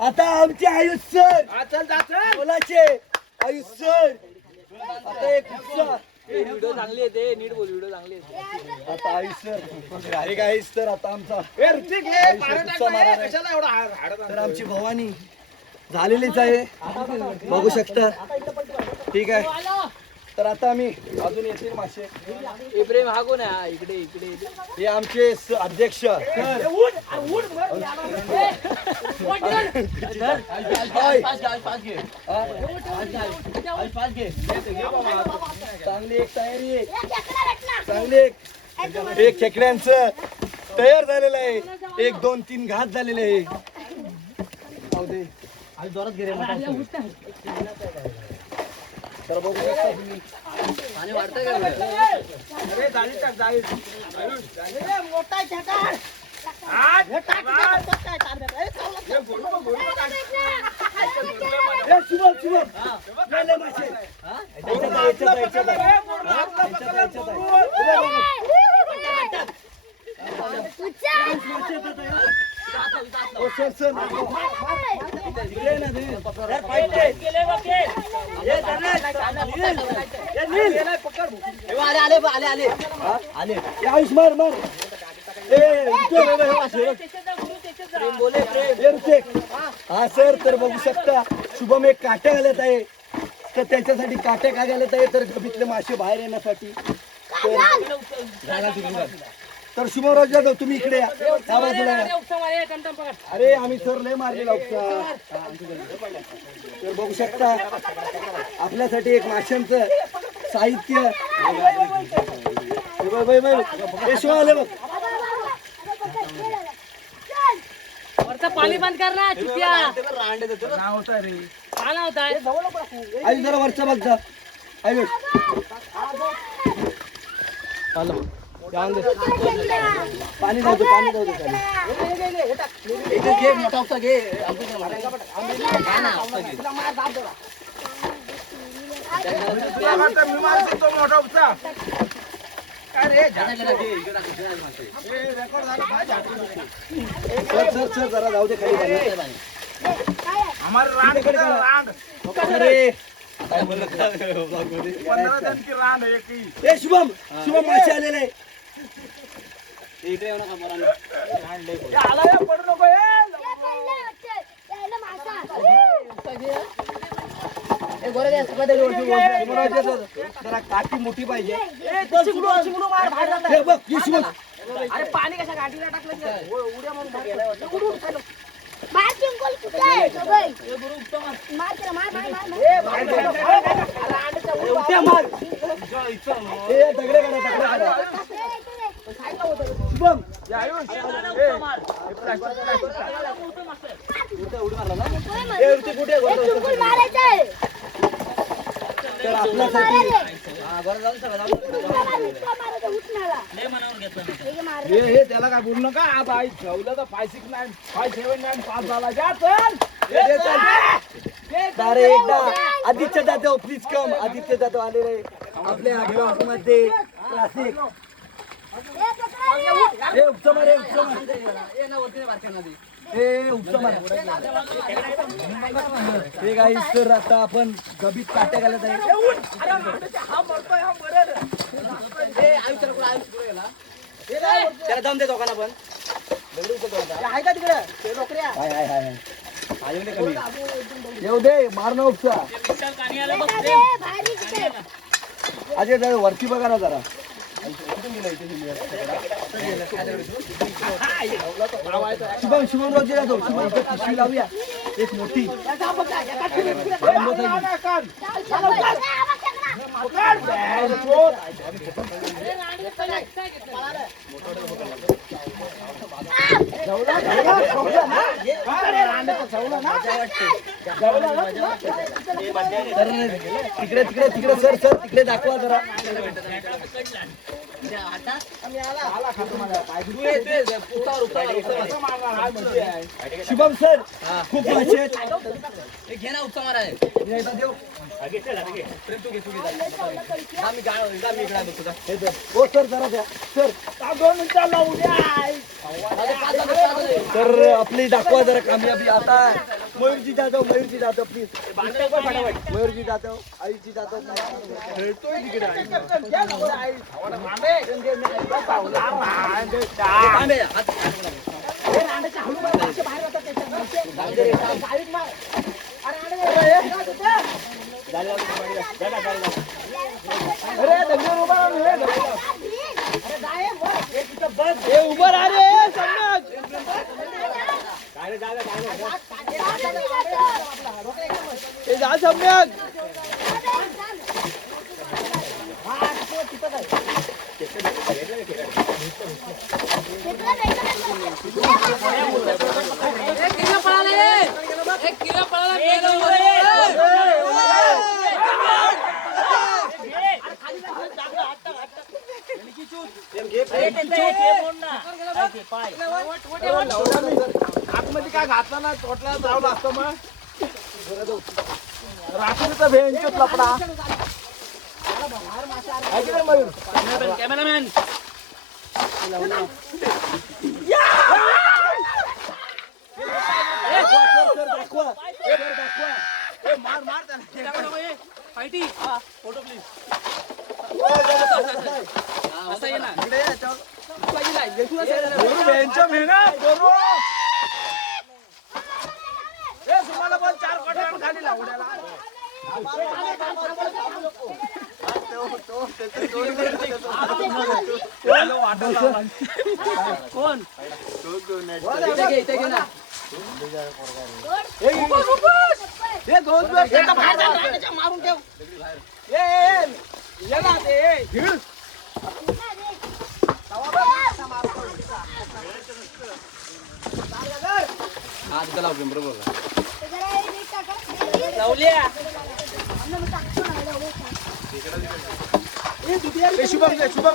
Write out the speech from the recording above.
आता आमचे आयुष्य बोलाचे आयुष्य आता एक व्हिडिओ चांगली येते नीट बोल व्हिडिओ चांगली येते आता आयुष्य अरे काय तर आता आमचा तर आमची भवानी झालेलीच आहे बघू शकता ठीक आहे तर आता आम्ही अजून येतील मासे प्रेम हा कोण आहे इकडे इकडे हे आमचे अध्यक्ष चांगली एक तयारी आहे चांगली एक खेकड्यांचं तयार झालेलं आहे 1 2 3 घात झालेले आहे जोरात गेले तर बघू शकता तुम्ही पाणी वाढतंय का अरे जाळी टाक जाळी मोठा छटार हा सर तर बघू शकता शुभम एक काटे घालत आहे तर त्याच्यासाठी काटे का घालत आहे तर गभीतले मासे बाहेर येण्यासाठी तर शुभमराज जाधव तुम्ही इकडे या त्या बाजूला अरे आम्ही सर लय मारलेला उपसा तर बघू शकता आपल्यासाठी एक माशांचं साहित्य आले बघ पाणी बंद कर ना आई जरा वरचा बघ जा आई पाणी जाऊ दे घे मोठा उपसा घे मोठा उपसा सर जरा जाऊ दे खाली शुभम शुभम मासे आलेले जरा काठी मोठी पाहिजे अरे पाणी कशा गाठीला टाकलं उड्या म्हणून त्याला काय बोलू नका बाई ठेवलं तर 569 579 5 झाला जा अरे एकदा आदित्य जाधव प्लीज कम आदित्य जाधव आलेले आपल्या मध्ये क्लासिक आता आपण गबीत काट्या घालत आहे त्याला दम दे दोघांना पण आहे का तिकडे नोकऱ्या येऊ दे मारणं उपसा अजय जरा वरती बघा ना जरा शुभम शुभम रोजी जातो शुभम पिशवी लावूया एक मोठी तिकडे तिकडे तिकडे सर सर तिकडे दाखवा जरा. शुभम सर खूप मजा घे ना उत्सव मारा हो सर जरा द्या सर 2 मिनिटं लावू द्या. तर आपली दाखवा जरा कामयाबी. आता मयूरजी जाधव प्लीज. मयूरजी जाधव आयुषजी जाधव खेळतोय तिकडे. उभं राहा रे सम्यक. जा सम्यक. आतमध्ये काय घातला ना तोटला जावं असतं मग रात्रीचा भेंचूत लपडा. कॅमेरामॅन मार मार फायटी फोटो प्लीज. असं आहे ना तुम्हाला पण 4 कोट्या खाली लावड्याला कोण मारून ठेव. शुभम